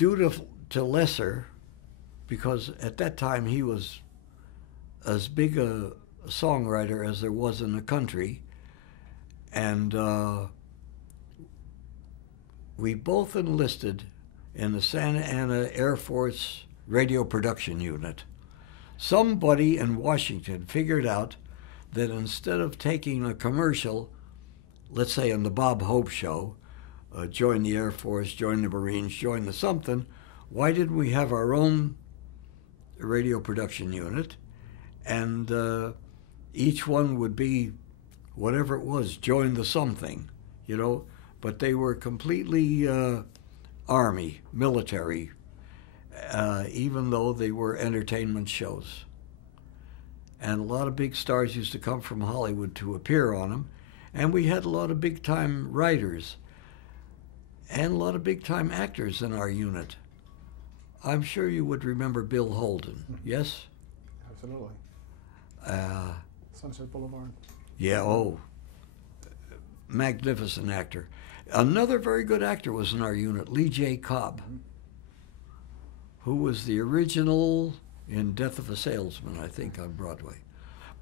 due to Lesser, because at that time he was as big a songwriter as there was in the country, and we both enlisted in the Santa Ana Air Force radio production unit. Somebody in Washington figured out that instead of taking a commercial, let's say on the Bob Hope show, join the Air Force, join the Marines, join the something, why didn't we have our own radio production unit? And each one would be whatever it was, join the something, you know, but they were completely Army, military, even though they were entertainment shows. And a lot of big stars used to come from Hollywood to appear on them, and we had a lot of big-time writers and a lot of big-time actors in our unit. I'm sure you would remember Bill Holden, yes? Absolutely. Sunset Boulevard. Yeah, oh, magnificent actor. Another very good actor was in our unit, Lee J. Cobb, who was the original in Death of a Salesman, I think, on Broadway.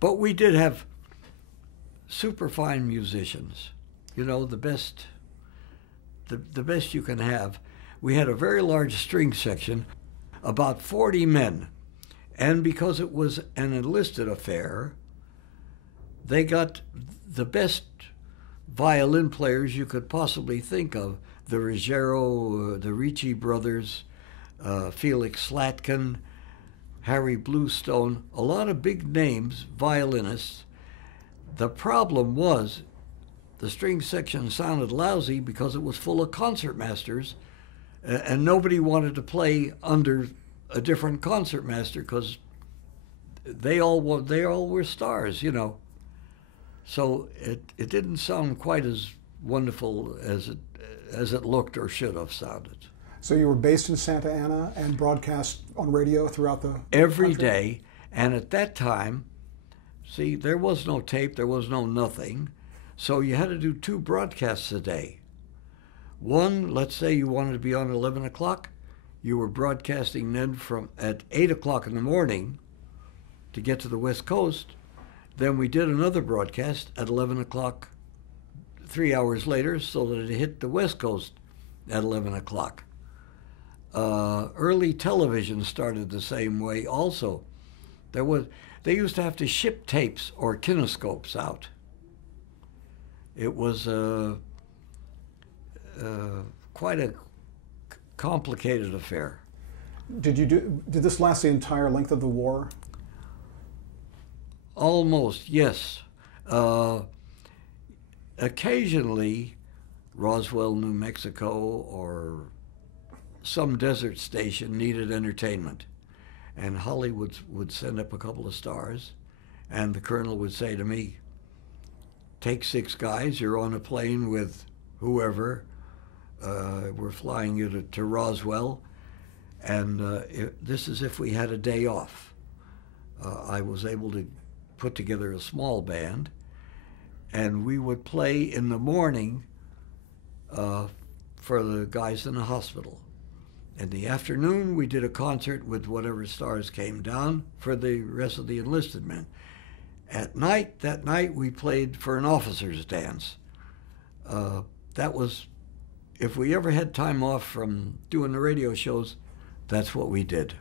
But we did have superfine musicians, you know, the best you can have. We had a very large string section, about 40 men, and because it was an enlisted affair, they got the best violin players you could possibly think of, the Ruggiero, the Ricci brothers, Felix Slatkin, Harry Bluestone, a lot of big names, violinists. The problem was the string section sounded lousy because it was full of concertmasters, and nobody wanted to play under a different concertmaster because they all were stars, you know. So it didn't sound quite as wonderful as it looked or should have sounded. So you were based in Santa Ana and broadcast on radio throughout the every country? day, and at that time, see, there was no tape, there was no nothing, so you had to do 2 broadcasts a day. One, let's say you wanted to be on 11 o'clock, you were broadcasting then from at 8 o'clock in the morning to get to the West Coast. Then we did another broadcast at 11 o'clock 3 hours later so that it hit the West Coast at 11 o'clock. Early television started the same way also. They used to have to ship tapes or kinescopes out. It was quite a complicated affair. Did this last the entire length of the war? Almost, yes. Occasionally, Roswell, New Mexico, or some desert station needed entertainment. And Hollywood would send up a couple of stars, and the colonel would say to me, take 6 guys, you're on a plane with whoever, we're flying you to Roswell, and this is if we had a day off. I was able to put together a small band, and we would play in the morning for the guys in the hospital. In the afternoon, we did a concert with whatever stars came down for the rest of the enlisted men. That night, we played for an officer's dance. That was, if we ever had time off from doing the radio shows, that's what we did.